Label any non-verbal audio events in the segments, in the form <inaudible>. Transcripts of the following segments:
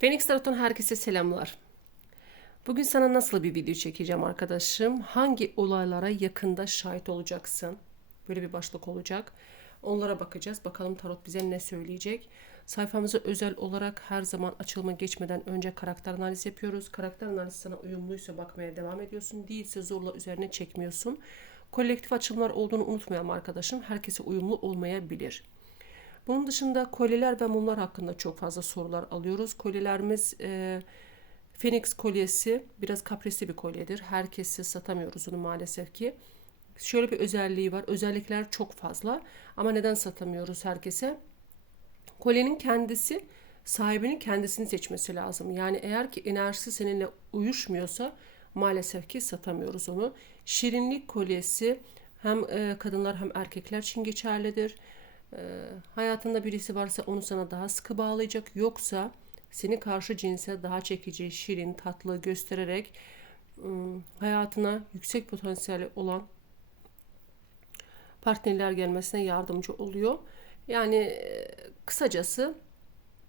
Phoenix Tarot'tan herkese selamlar. Bugün sana nasıl bir video çekeceğim arkadaşım? Hangi olaylara yakında şahit olacaksın? Böyle bir başlık olacak. Onlara bakacağız. Bakalım Tarot bize ne söyleyecek. Sayfamıza özel olarak her zaman açılma geçmeden önce karakter analizi yapıyoruz. Karakter analizi sana uyumluysa bakmaya devam ediyorsun. Değilse zorla üzerine çekmiyorsun. Kolektif açılımlar olduğunu unutmayalım arkadaşım. Herkese uyumlu olmayabilir. Bunun dışında kolyeler ve mumlar hakkında çok fazla sorular alıyoruz. Kolyelerimiz e, Phoenix kolyesi biraz kaprisli bir kolyedir. Herkesi satamıyoruz onu maalesef ki. Şöyle bir özelliği var. Özellikler çok fazla ama neden satamıyoruz herkese? Kolyenin kendisi sahibinin kendisini seçmesi lazım. Yani eğer ki enerjisi seninle uyuşmuyorsa maalesef ki satamıyoruz onu. Şirinlik kolyesi hem e, kadınlar hem erkekler için geçerlidir. E, hayatında birisi varsa onu sana daha sıkı bağlayacak. Yoksa seni karşı cinse daha çekici, şirin, tatlı göstererek ıı, hayatına yüksek potansiyeli olan partnerler gelmesine yardımcı oluyor. Yani e, kısacası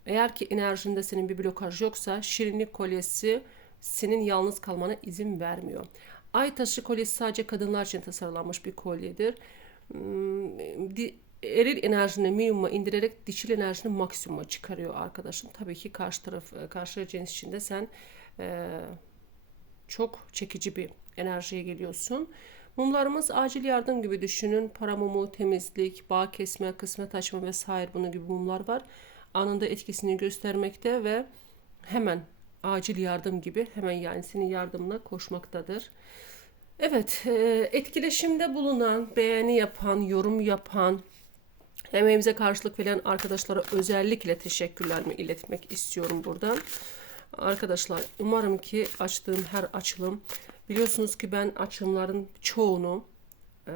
eğer ki enerjinde senin bir blokaj yoksa şirinlik kolyesi senin yalnız kalmana izin vermiyor. Ay taşı kolyesi sadece kadınlar için tasarlanmış bir kolyedir. Eril enerjini minimuma indirerek dişil enerjini maksimuma çıkarıyor arkadaşım. Tabii ki karşı taraf, e, karşı cins içinde sen e, çok çekici bir enerjiye geliyorsun. Mumlarımız acil yardım gibi düşünün. Para mumu, temizlik, bağ kesme, kısmet açma vesaire bunun gibi mumlar var. Anında etkisini göstermekte ve hemen acil yardım gibi hemen yani senin yardımına koşmaktadır. Evet, e, etkileşimde bulunan, beğeni yapan, yorum yapan, emeğimize karşılık veren arkadaşlara özellikle teşekkürlerimi iletmek istiyorum buradan. Arkadaşlar umarım ki açtığım her açılım biliyorsunuz ki ben açılımların çoğunu e,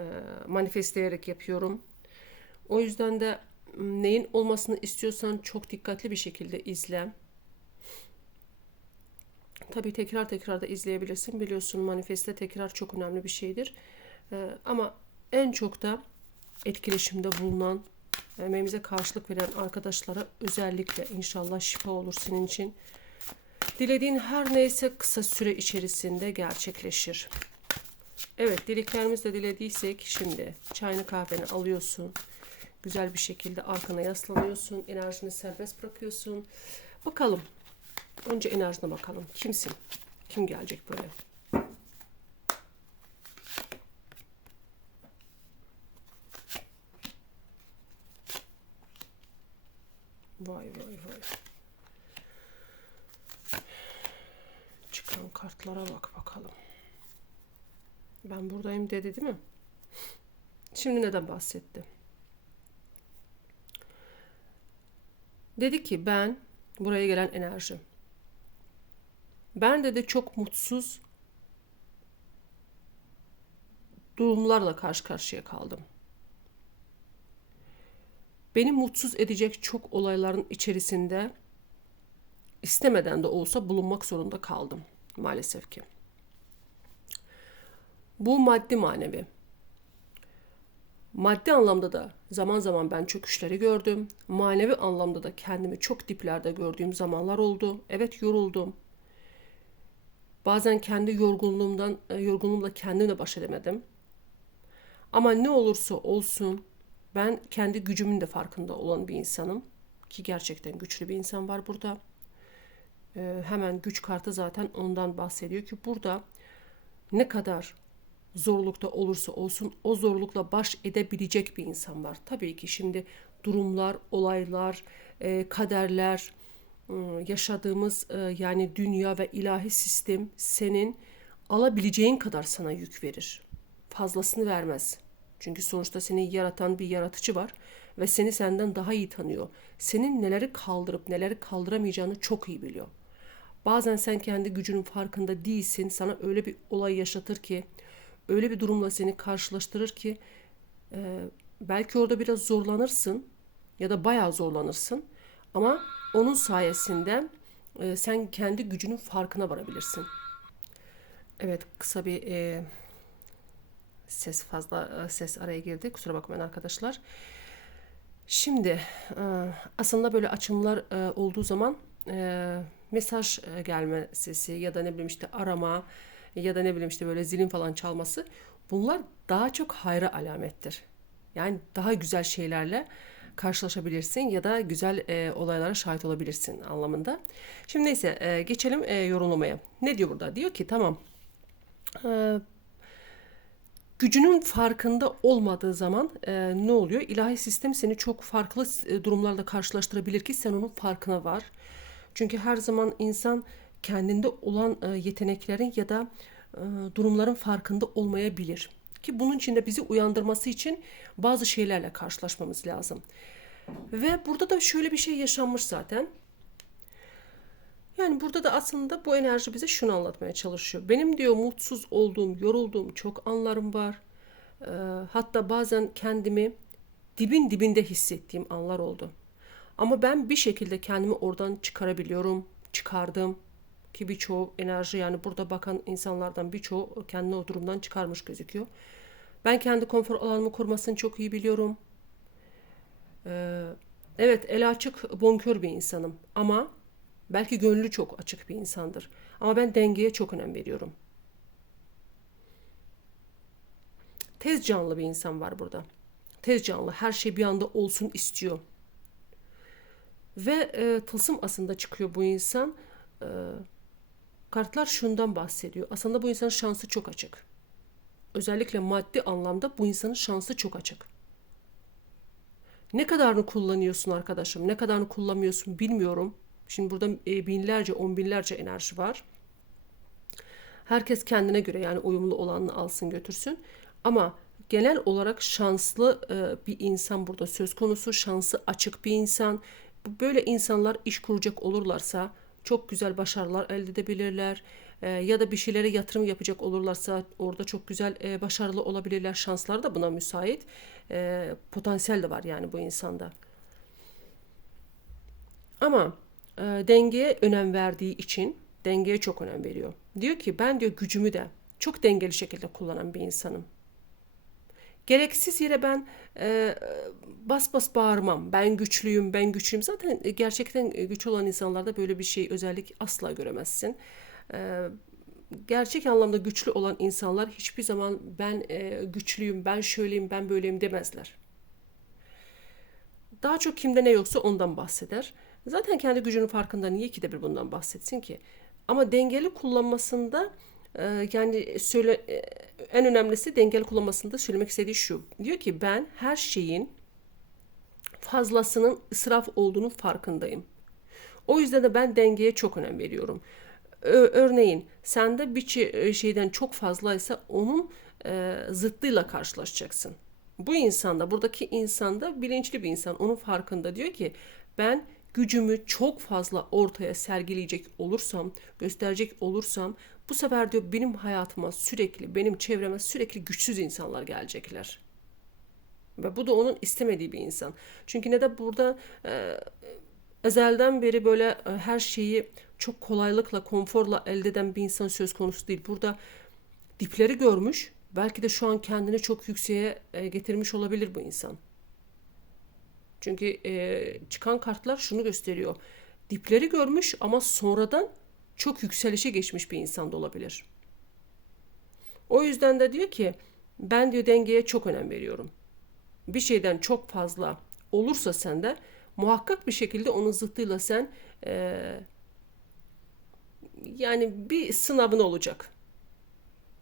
manifestleyerek yapıyorum. O yüzden de neyin olmasını istiyorsan çok dikkatli bir şekilde izle. Tabii tekrar tekrar da izleyebilirsin. Biliyorsun manifeste tekrar çok önemli bir şeydir. E, ama en çok da etkileşimde bulunan emeğimize karşılık veren arkadaşlara özellikle inşallah şifa olur senin için. Dilediğin her neyse kısa süre içerisinde gerçekleşir. Evet dileklerimizi dilediysek şimdi çayını kahveni alıyorsun. Güzel bir şekilde arkana yaslanıyorsun. Enerjini serbest bırakıyorsun. Bakalım. Önce enerjine bakalım. Kimsin? Kim gelecek böyle? Vay vay vay. Çıkan kartlara bak bakalım. Ben buradayım dedi değil mi? Şimdi neden bahsetti? Dedi ki ben buraya gelen enerji. Ben dedi çok mutsuz durumlarla karşı karşıya kaldım beni mutsuz edecek çok olayların içerisinde istemeden de olsa bulunmak zorunda kaldım maalesef ki. Bu maddi manevi. Maddi anlamda da zaman zaman ben çöküşleri gördüm. Manevi anlamda da kendimi çok diplerde gördüğüm zamanlar oldu. Evet yoruldum. Bazen kendi yorgunluğumdan, e, yorgunluğumla kendimle baş edemedim. Ama ne olursa olsun ben kendi gücümün de farkında olan bir insanım. Ki gerçekten güçlü bir insan var burada. Ee, hemen güç kartı zaten ondan bahsediyor ki burada ne kadar zorlukta olursa olsun o zorlukla baş edebilecek bir insan var. Tabii ki şimdi durumlar, olaylar, e, kaderler, e, yaşadığımız e, yani dünya ve ilahi sistem senin alabileceğin kadar sana yük verir. Fazlasını vermez. Çünkü sonuçta seni yaratan bir yaratıcı var ve seni senden daha iyi tanıyor. Senin neleri kaldırıp neleri kaldıramayacağını çok iyi biliyor. Bazen sen kendi gücünün farkında değilsin. Sana öyle bir olay yaşatır ki, öyle bir durumla seni karşılaştırır ki e, belki orada biraz zorlanırsın ya da bayağı zorlanırsın. Ama onun sayesinde e, sen kendi gücünün farkına varabilirsin. Evet kısa bir e, ses fazla e, ses araya girdi. Kusura bakmayın arkadaşlar. Şimdi e, aslında böyle açımlar e, olduğu zaman mesaj e, gelme sesi ya da ne bileyim işte arama ya da ne bileyim işte böyle zilin falan çalması bunlar daha çok hayra alamettir. Yani daha güzel şeylerle karşılaşabilirsin ya da güzel e, olaylara şahit olabilirsin anlamında. Şimdi neyse e, geçelim e, yorumlamaya. Ne diyor burada? Diyor ki tamam e, gücünün farkında olmadığı zaman e, ne oluyor? İlahi sistem seni çok farklı e, durumlarla karşılaştırabilir ki sen onun farkına var. Çünkü her zaman insan kendinde olan e, yeteneklerin ya da e, durumların farkında olmayabilir. Ki bunun için de bizi uyandırması için bazı şeylerle karşılaşmamız lazım. Ve burada da şöyle bir şey yaşanmış zaten. Yani burada da aslında bu enerji bize şunu anlatmaya çalışıyor. Benim diyor mutsuz olduğum, yorulduğum çok anlarım var. Ee, hatta bazen kendimi dibin dibinde hissettiğim anlar oldu. Ama ben bir şekilde kendimi oradan çıkarabiliyorum. Çıkardım ki birçoğu enerji yani burada bakan insanlardan birçoğu kendini o durumdan çıkarmış gözüküyor. Ben kendi konfor alanımı kurmasını çok iyi biliyorum. Ee, evet el açık bonkör bir insanım ama belki gönlü çok açık bir insandır. Ama ben dengeye çok önem veriyorum. Tez canlı bir insan var burada. Tez canlı her şey bir anda olsun istiyor. Ve e, tılsım aslında çıkıyor bu insan. E, kartlar şundan bahsediyor. Aslında bu insanın şansı çok açık. Özellikle maddi anlamda bu insanın şansı çok açık. Ne kadarını kullanıyorsun arkadaşım, ne kadarını kullanmıyorsun bilmiyorum. Şimdi burada e, binlerce, on binlerce enerji var. Herkes kendine göre yani uyumlu olanını alsın götürsün. Ama genel olarak şanslı e, bir insan burada söz konusu. Şansı açık bir insan. Böyle insanlar iş kuracak olurlarsa çok güzel başarılar elde edebilirler. E, ya da bir şeylere yatırım yapacak olurlarsa orada çok güzel e, başarılı olabilirler. Şanslar da buna müsait. E, potansiyel de var yani bu insanda. Ama e, dengeye önem verdiği için dengeye çok önem veriyor. Diyor ki ben diyor gücümü de çok dengeli şekilde kullanan bir insanım. Gereksiz yere ben e, bas bas bağırmam. Ben güçlüyüm, ben güçlüyüm. Zaten gerçekten güç olan insanlarda böyle bir şey özellik asla göremezsin. E, gerçek anlamda güçlü olan insanlar hiçbir zaman ben e, güçlüyüm, ben şöyleyim, ben böyleyim demezler. Daha çok kimde ne yoksa ondan bahseder. Zaten kendi gücünün farkında niye ki de bir bundan bahsetsin ki? Ama dengeli kullanmasında e, yani söyle e, en önemlisi dengeli kullanmasında söylemek istediği şu. Diyor ki ben her şeyin fazlasının israf olduğunu farkındayım. O yüzden de ben dengeye çok önem veriyorum. Örneğin sende bir e, şeyden çok fazlaysa onun e, zıttıyla karşılaşacaksın. Bu insanda, buradaki insanda bilinçli bir insan. Onun farkında diyor ki ben gücümü çok fazla ortaya sergileyecek olursam, gösterecek olursam bu sefer diyor benim hayatıma sürekli, benim çevreme sürekli güçsüz insanlar gelecekler. Ve bu da onun istemediği bir insan. Çünkü ne de burada e, ezelden beri böyle e, her şeyi çok kolaylıkla, konforla elde eden bir insan söz konusu değil. Burada dipleri görmüş, belki de şu an kendini çok yükseğe e, getirmiş olabilir bu insan. Çünkü e, çıkan kartlar şunu gösteriyor. Dipleri görmüş ama sonradan çok yükselişe geçmiş bir insan da olabilir. O yüzden de diyor ki ben diyor dengeye çok önem veriyorum. Bir şeyden çok fazla olursa sende muhakkak bir şekilde onun zıttıyla sen e, yani bir sınavın olacak.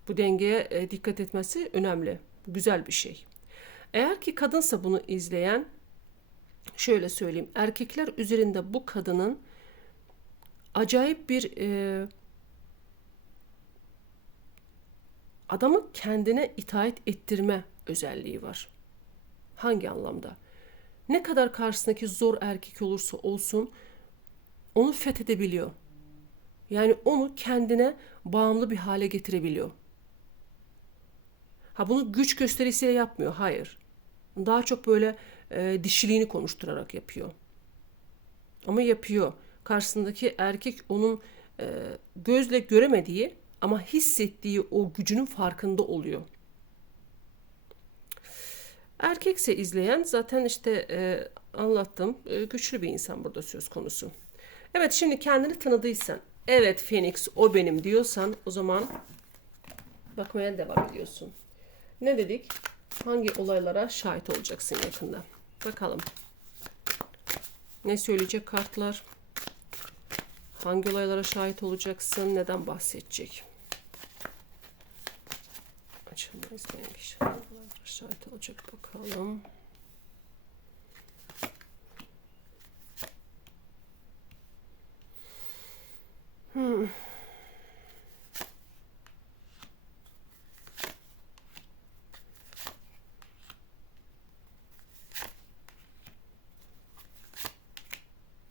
Bu dengeye e, dikkat etmesi önemli. Güzel bir şey. Eğer ki kadınsa bunu izleyen şöyle söyleyeyim. Erkekler üzerinde bu kadının acayip bir e, adamı kendine itaat ettirme özelliği var. Hangi anlamda? Ne kadar karşısındaki zor erkek olursa olsun onu fethedebiliyor. Yani onu kendine bağımlı bir hale getirebiliyor. Ha bunu güç gösterisiyle yapmıyor. Hayır. Daha çok böyle e, dişiliğini konuşturarak yapıyor. Ama yapıyor. Karşısındaki erkek onun e, gözle göremediği ama hissettiği o gücünün farkında oluyor. Erkekse izleyen zaten işte e, anlattım e, güçlü bir insan burada söz konusu. Evet şimdi kendini tanıdıysan, evet Phoenix o benim diyorsan o zaman bakmaya devam ediyorsun. Ne dedik? Hangi olaylara şahit olacaksın yakında? Bakalım. Ne söyleyecek kartlar? Hangi olaylara şahit olacaksın? Neden bahsedecek? Açılma izleyen kişi olaylara şahit olacak bakalım. Hmm.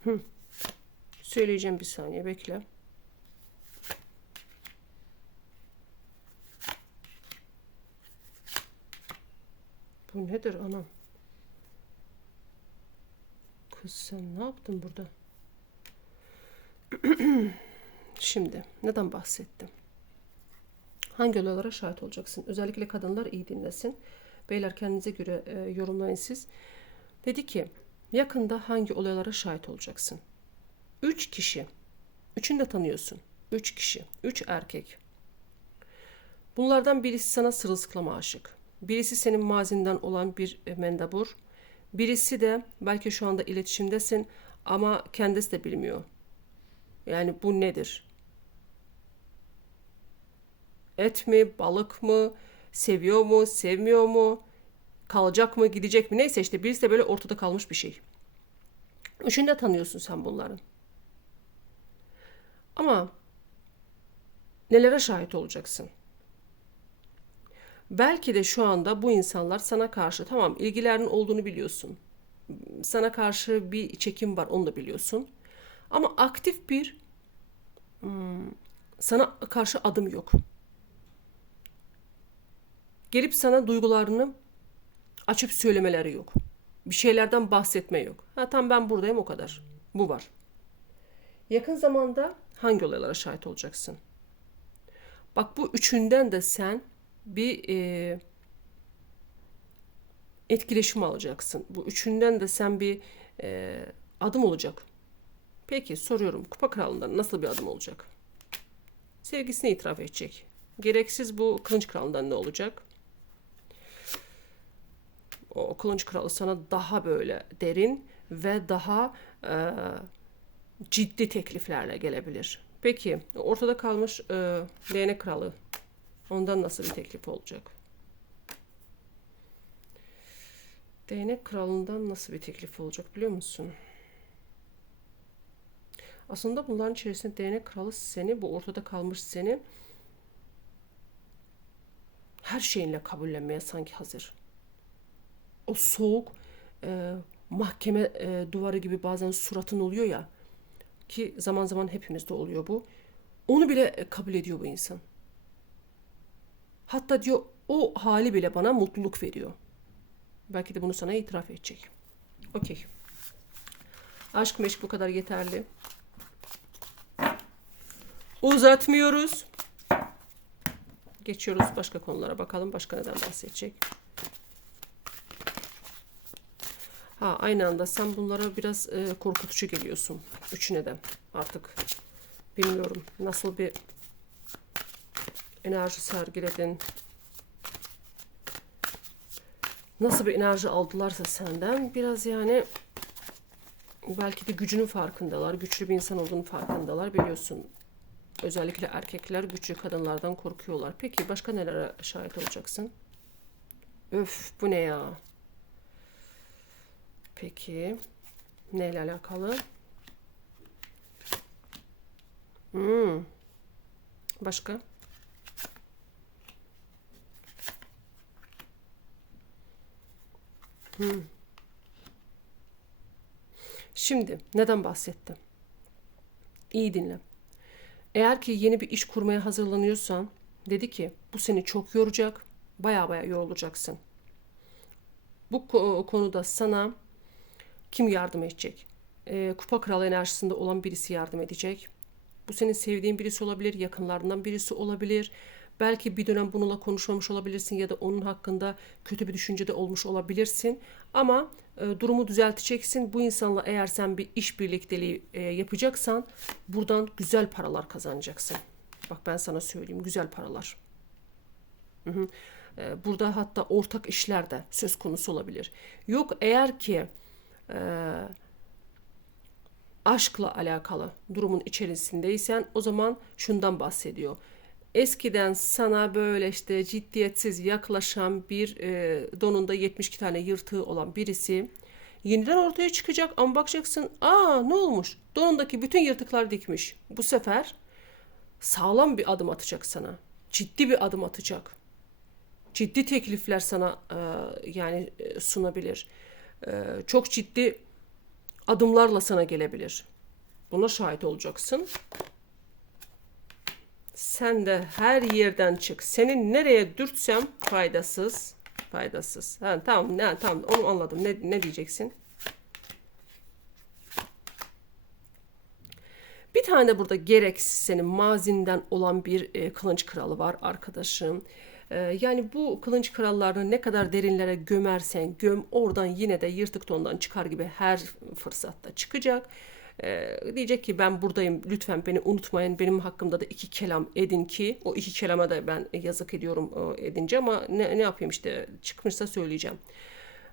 Hmm. Söyleyeceğim bir saniye bekle. Bu nedir anam? Kız sen ne yaptın burada? <clears throat> Şimdi neden bahsettim? Hangi olaylara şahit olacaksın? Özellikle kadınlar iyi dinlesin. Beyler kendinize göre e, yorumlayın siz. Dedi ki yakında hangi olaylara şahit olacaksın? Üç kişi. Üçünü de tanıyorsun. Üç kişi. Üç erkek. Bunlardan birisi sana sırılsıklama aşık. Birisi senin mazinden olan bir e, mendabur. Birisi de belki şu anda iletişimdesin ama kendisi de bilmiyor. Yani bu nedir? Et mi, balık mı, seviyor mu, sevmiyor mu, kalacak mı, gidecek mi neyse işte birisi de böyle ortada kalmış bir şey. Üçünü de tanıyorsun sen bunların. Ama nelere şahit olacaksın? Belki de şu anda bu insanlar sana karşı tamam ilgilerinin olduğunu biliyorsun. Sana karşı bir çekim var onu da biliyorsun. Ama aktif bir hmm, sana karşı adım yok. Gelip sana duygularını açıp söylemeleri yok. Bir şeylerden bahsetme yok. Ha tam ben buradayım o kadar. Bu var. Yakın zamanda hangi olaylara şahit olacaksın? Bak bu üçünden de sen bir e, etkileşim alacaksın. Bu üçünden de sen bir e, adım olacak. Peki soruyorum Kupa Kralından nasıl bir adım olacak? Sevgisini itiraf edecek. Gereksiz bu Kılıç Kralı'ndan ne olacak? O Kılıç Kralı sana daha böyle derin ve daha e, ciddi tekliflerle gelebilir. Peki ortada kalmış e, değnek kralı ondan nasıl bir teklif olacak? Değnek kralından nasıl bir teklif olacak biliyor musun? Aslında bunların içerisinde değnek kralı seni, bu ortada kalmış seni her şeyinle kabullenmeye sanki hazır. O soğuk e, mahkeme e, duvarı gibi bazen suratın oluyor ya ki zaman zaman hepimizde oluyor bu. Onu bile e, kabul ediyor bu insan. Hatta diyor o hali bile bana mutluluk veriyor. Belki de bunu sana itiraf edecek. Okey. Aşk meşk bu kadar yeterli. Uzatmıyoruz. Geçiyoruz başka konulara bakalım. Başka neden bahsedecek? Ha aynı anda sen bunlara biraz e, korkutucu geliyorsun. Üçüne de artık bilmiyorum nasıl bir enerji sergiledin. Nasıl bir enerji aldılarsa senden biraz yani belki de gücünün farkındalar. Güçlü bir insan olduğunu farkındalar biliyorsun. Özellikle erkekler güçlü kadınlardan korkuyorlar. Peki başka nelere şahit olacaksın? Öf bu ne ya? Peki. Neyle alakalı? Hmm. Başka? Hmm. Şimdi neden bahsettim? İyi dinle. Eğer ki yeni bir iş kurmaya hazırlanıyorsan dedi ki bu seni çok yoracak. Baya baya yorulacaksın. Bu konuda sana kim yardım edecek? E, Kupa Kralı enerjisinde olan birisi yardım edecek. Bu senin sevdiğin birisi olabilir, yakınlarından birisi olabilir. Belki bir dönem bununla konuşmamış olabilirsin ya da onun hakkında kötü bir düşüncede olmuş olabilirsin. Ama e, durumu düzelteceksin. Bu insanla eğer sen bir iş birlikteliği e, yapacaksan buradan güzel paralar kazanacaksın. Bak ben sana söyleyeyim güzel paralar. Hı hı. E, burada hatta ortak işler de söz konusu olabilir. Yok eğer ki e, aşkla alakalı durumun içerisindeysen o zaman şundan bahsediyor. Eskiden sana böyle işte ciddiyetsiz yaklaşan bir e, donunda 72 tane yırtığı olan birisi yeniden ortaya çıkacak ama bakacaksın aa ne olmuş donundaki bütün yırtıklar dikmiş. Bu sefer sağlam bir adım atacak sana. Ciddi bir adım atacak. Ciddi teklifler sana e, yani e, sunabilir. E, çok ciddi adımlarla sana gelebilir. Buna şahit olacaksın. Sen de her yerden çık. Senin nereye dürtsem faydasız. Faydasız. Ha, tamam ne, tamam onu anladım. Ne, ne diyeceksin? Bir tane burada gereksiz senin mazinden olan bir e, kılınç kralı var arkadaşım. E, yani bu kılınç krallarını ne kadar derinlere gömersen göm oradan yine de yırtık tondan çıkar gibi her fırsatta çıkacak. E, diyecek ki ben buradayım lütfen beni unutmayın benim hakkımda da iki kelam edin ki o iki kelama da ben yazık ediyorum o edince ama ne, ne yapayım işte çıkmışsa söyleyeceğim.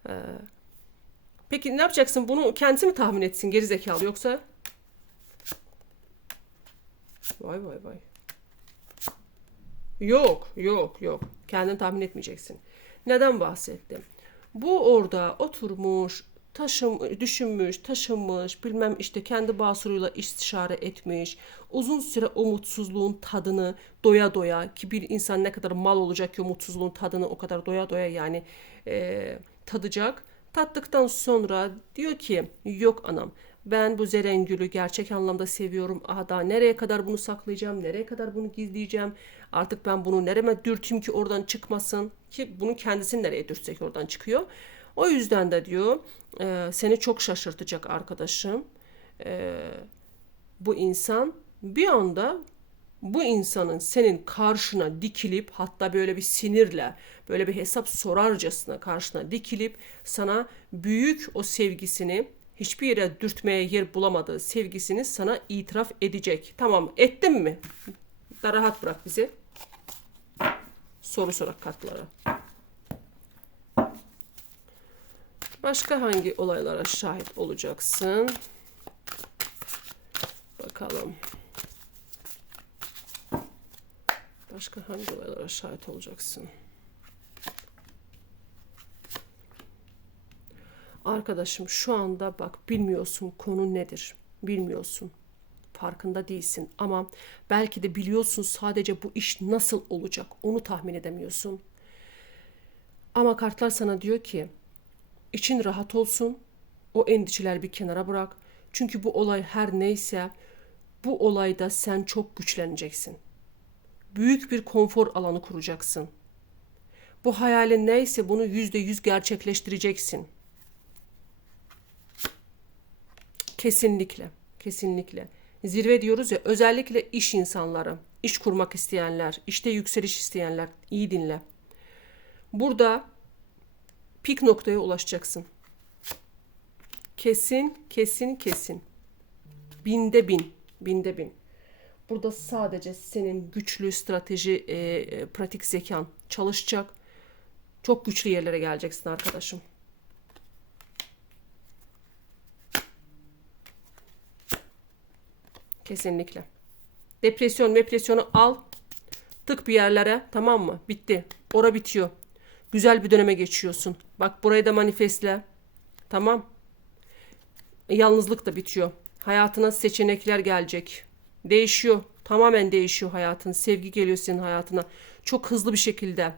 E, peki ne yapacaksın bunu kendisi mi tahmin etsin geri zekalı yoksa Vay vay vay. Yok, yok, yok. Kendin tahmin etmeyeceksin. Neden bahsettim? Bu orada oturmuş, taşım, düşünmüş, taşınmış, bilmem işte kendi basuruyla istişare etmiş. Uzun süre o mutsuzluğun tadını doya doya ki bir insan ne kadar mal olacak ki o mutsuzluğun tadını o kadar doya doya yani e, tadacak. Tattıktan sonra diyor ki yok anam ben bu Zerengül'ü gerçek anlamda seviyorum. Aha daha nereye kadar bunu saklayacağım? Nereye kadar bunu gizleyeceğim? Artık ben bunu nereme dürteyim ki oradan çıkmasın? Ki bunu kendisini nereye dürtsek oradan çıkıyor. O yüzden de diyor e, seni çok şaşırtacak arkadaşım. E, bu insan bir anda bu insanın senin karşına dikilip hatta böyle bir sinirle böyle bir hesap sorarcasına karşına dikilip sana büyük o sevgisini hiçbir yere dürtmeye yer bulamadığı sevgisini sana itiraf edecek. Tamam ettin mi? Da rahat bırak bizi. Soru sorak kartlara. Başka hangi olaylara şahit olacaksın? Bakalım. Başka hangi olaylara şahit olacaksın? Arkadaşım şu anda bak bilmiyorsun konu nedir. Bilmiyorsun. Farkında değilsin ama belki de biliyorsun sadece bu iş nasıl olacak onu tahmin edemiyorsun. Ama kartlar sana diyor ki için rahat olsun. O endişeler bir kenara bırak. Çünkü bu olay her neyse bu olayda sen çok güçleneceksin. Büyük bir konfor alanı kuracaksın. Bu hayalin neyse bunu yüzde yüz gerçekleştireceksin. Kesinlikle, kesinlikle. Zirve diyoruz ya özellikle iş insanları, iş kurmak isteyenler, işte yükseliş isteyenler iyi dinle. Burada pik noktaya ulaşacaksın. Kesin, kesin, kesin. Binde bin, binde bin. Burada sadece senin güçlü strateji, e, e, pratik zekan çalışacak. Çok güçlü yerlere geleceksin arkadaşım. Kesinlikle. Depresyon, depresyonu al. Tık bir yerlere tamam mı? Bitti. Ora bitiyor. Güzel bir döneme geçiyorsun. Bak burayı da manifestle. Tamam. E, yalnızlık da bitiyor. Hayatına seçenekler gelecek. Değişiyor. Tamamen değişiyor hayatın. Sevgi geliyor senin hayatına. Çok hızlı bir şekilde.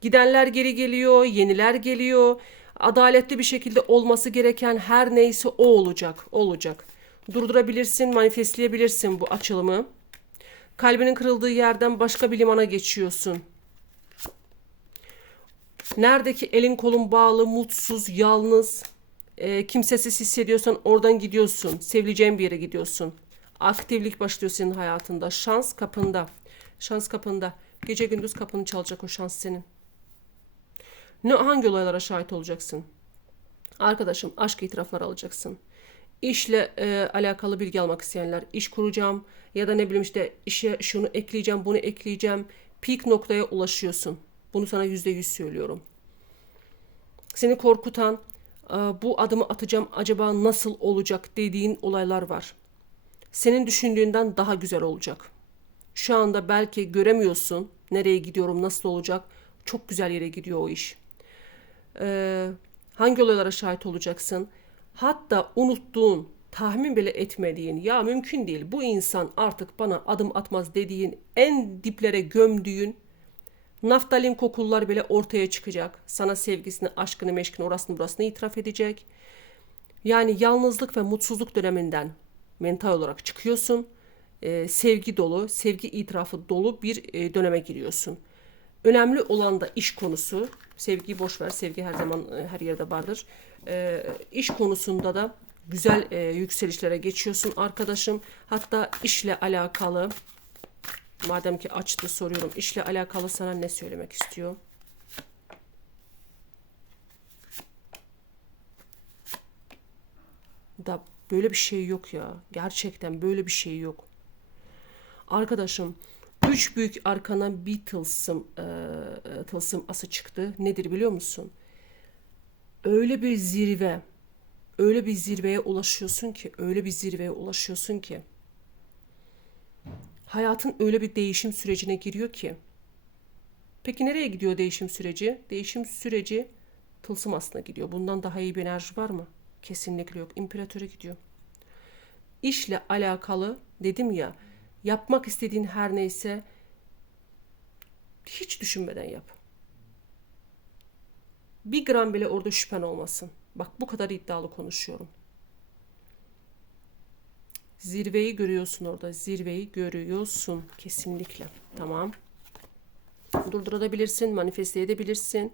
Gidenler geri geliyor, yeniler geliyor. Adaletli bir şekilde olması gereken her neyse o olacak. Olacak. Durdurabilirsin, manifestleyebilirsin bu açılımı. Kalbinin kırıldığı yerden başka bir limana geçiyorsun. Neredeki elin kolun bağlı, mutsuz, yalnız, e, kimsesiz hissediyorsan oradan gidiyorsun. Sevileceğin bir yere gidiyorsun. Aktiflik başlıyor senin hayatında. Şans kapında. Şans kapında. Gece gündüz kapını çalacak o şans senin. Ne hangi olaylara şahit olacaksın? Arkadaşım aşk itirafları alacaksın. İşle e, alakalı bilgi almak isteyenler iş kuracağım ya da ne bileyim işte işe şunu ekleyeceğim bunu ekleyeceğim. Peak noktaya ulaşıyorsun. Bunu sana yüzde yüz söylüyorum. Seni korkutan e, bu adımı atacağım acaba nasıl olacak dediğin olaylar var. Senin düşündüğünden daha güzel olacak. Şu anda belki göremiyorsun nereye gidiyorum nasıl olacak. Çok güzel yere gidiyor o iş. Ee, hangi olaylara şahit olacaksın? Hatta unuttuğun, tahmin bile etmediğin, ya mümkün değil bu insan artık bana adım atmaz dediğin, en diplere gömdüğün naftalin kokullar bile ortaya çıkacak. Sana sevgisini, aşkını, meşkini, orasını burasını itiraf edecek. Yani yalnızlık ve mutsuzluk döneminden mental olarak çıkıyorsun. Ee, sevgi dolu, sevgi itirafı dolu bir e, döneme giriyorsun. Önemli olan da iş konusu. Sevgiyi boş ver. Sevgi her zaman e, her yerde vardır. E, iş konusunda da güzel e, yükselişlere geçiyorsun arkadaşım. Hatta işle alakalı madem ki açtı soruyorum. işle alakalı sana ne söylemek istiyor? Da böyle bir şey yok ya. Gerçekten böyle bir şey yok. Arkadaşım Üç büyük arkana bir tılsım, e, tılsım ası çıktı. Nedir biliyor musun? Öyle bir zirve, öyle bir zirveye ulaşıyorsun ki, öyle bir zirveye ulaşıyorsun ki. Hayatın öyle bir değişim sürecine giriyor ki. Peki nereye gidiyor değişim süreci? Değişim süreci tılsım aslına gidiyor. Bundan daha iyi bir enerji var mı? Kesinlikle yok. İmparatöre gidiyor. İşle alakalı dedim ya Yapmak istediğin her neyse hiç düşünmeden yap. Bir gram bile orada şüphen olmasın. Bak bu kadar iddialı konuşuyorum. Zirveyi görüyorsun orada. Zirveyi görüyorsun kesinlikle. Tamam. Durdurabilirsin, manifestleyebilirsin.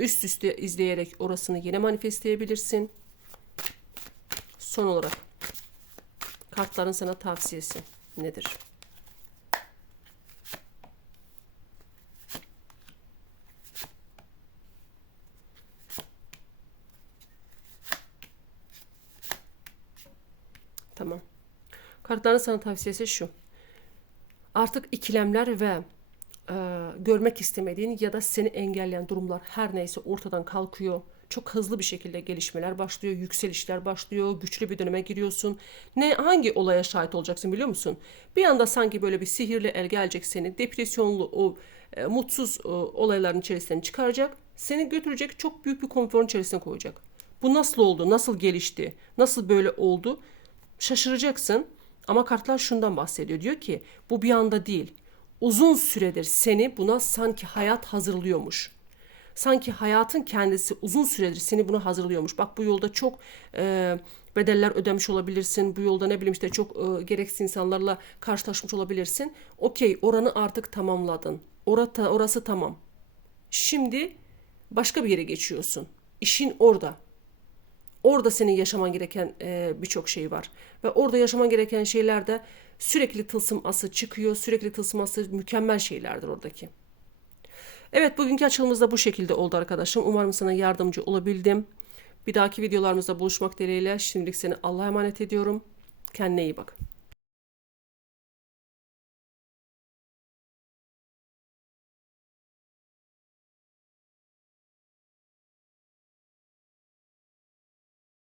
Üst üste izleyerek orasını yine manifestleyebilirsin. Son olarak kartların sana tavsiyesi nedir? Tamam. Kartların sana tavsiyesi şu. Artık ikilemler ve e, görmek istemediğin ya da seni engelleyen durumlar her neyse ortadan kalkıyor çok hızlı bir şekilde gelişmeler başlıyor, yükselişler başlıyor, güçlü bir döneme giriyorsun. Ne hangi olaya şahit olacaksın biliyor musun? Bir anda sanki böyle bir sihirli el gelecek seni depresyonlu o e, mutsuz e, olayların içerisinden çıkaracak. Seni götürecek çok büyük bir konforun içerisine koyacak. Bu nasıl oldu? Nasıl gelişti? Nasıl böyle oldu? Şaşıracaksın. Ama kartlar şundan bahsediyor. Diyor ki bu bir anda değil. Uzun süredir seni buna sanki hayat hazırlıyormuş sanki hayatın kendisi uzun süredir seni buna hazırlıyormuş. Bak bu yolda çok e, bedeller ödemiş olabilirsin. Bu yolda ne bileyim işte çok e, gereksiz insanlarla karşılaşmış olabilirsin. Okey oranı artık tamamladın. Orata, orası tamam. Şimdi başka bir yere geçiyorsun. İşin orada. Orada senin yaşaman gereken e, birçok şey var. Ve orada yaşaman gereken şeyler de sürekli tılsım ası çıkıyor. Sürekli tılsım ası mükemmel şeylerdir oradaki. Evet bugünkü açılımımız da bu şekilde oldu arkadaşım. Umarım sana yardımcı olabildim. Bir dahaki videolarımızda buluşmak dileğiyle şimdilik seni Allah'a emanet ediyorum. Kendine iyi bak.